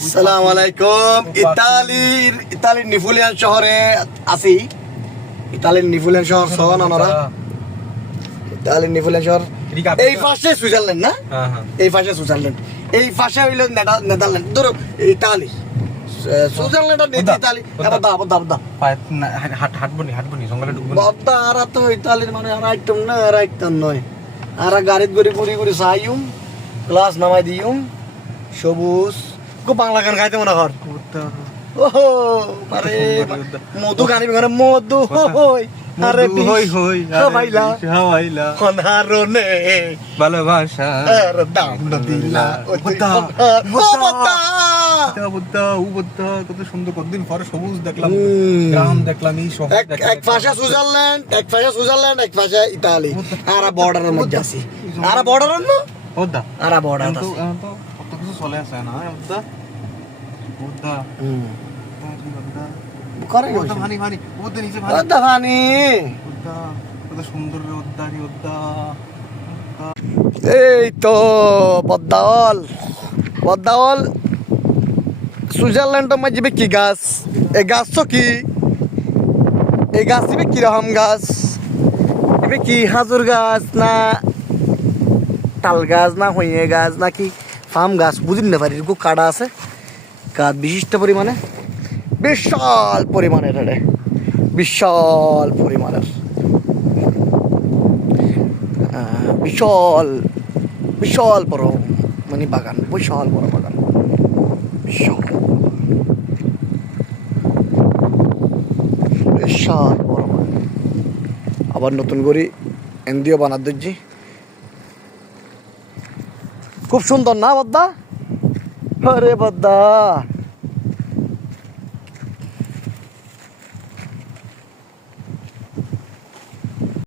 আসসালামু আলাইকুম। ইতালির নিপুলিয়ান শহরে আছি। ইতালির নিপুলিয়ান শহর শোন আমরা। ইতালির নিপুলিয়ান শহর এই পাশে সুইজারল্যান্ড না? এই পাশে সুইজারল্যান্ড, এই পাশে হইল নেদারল্যান্ড। ধরো ইতালি সুইজারল্যান্ড আর ইতালি হাঁটবনি জঙ্গলে ঢুকবো বদ্দা। আর তো ইতালির মানে আর আইটম না, আর আইটম নয়। আর গাড়িত ঘুরি সাইম ক্লাস নামাই দিম সবুজ। খুব বাংলা গান গাইতে মনে কর। ওহো আরে মধু গানি মানে মধু হই আরে হই হই হাওয়াইলা হাওয়াইলা খনারনে ভালোবাসা আর দাম দিলা ও বুদ্ধা বুদ্ধা কত সুন্দর, কতদিন পরে সবুজ দেখলাম, গ্রাম দেখলাম, এই শহর দেখলাম। এক পাশে সুইজারল্যান্ড, এক পাশে ইতালি। আর বর্ডারের মধ্যে আছি। আর বর্ডারের না বুদ্ধা, আর বর্ডার তো কত কিছু চলে আসে না বুদ্ধা বুদ্ধা করে বুদ্ধা ভানি ভানি বুদ্ধা নিচে ভানি বুদ্ধা ভানি বুদ্ধা কত সুন্দর রে বুদ্ধা রে বুদ্ধা। এই তো পদ্মাওয়াল সুইজারল্যান্ডের মাঝে কি গাছ? এই গাছ তো কি? এই গাছ দিবে কিরকম গাছ? এবে কি হাজুর গাছ না তাল গাছ না হইয়ে গাছ নাকি ফার্ম গাছ বুঝিন না পারি। খুব কাটা আছে, কাঠ বিশিষ্ট পরিমাণে, বিশাল পরিমাণের, বিশাল পরিমাণের, বিশাল বড় মানে বাগান, বিশাল বড় বাগান, বিশাল বিশাল বড় বাগান। আবার নতুন করে এনদিও বানার দিচ্ছি। খুব সুন্দর না বদ্দা? আরে বদ্দা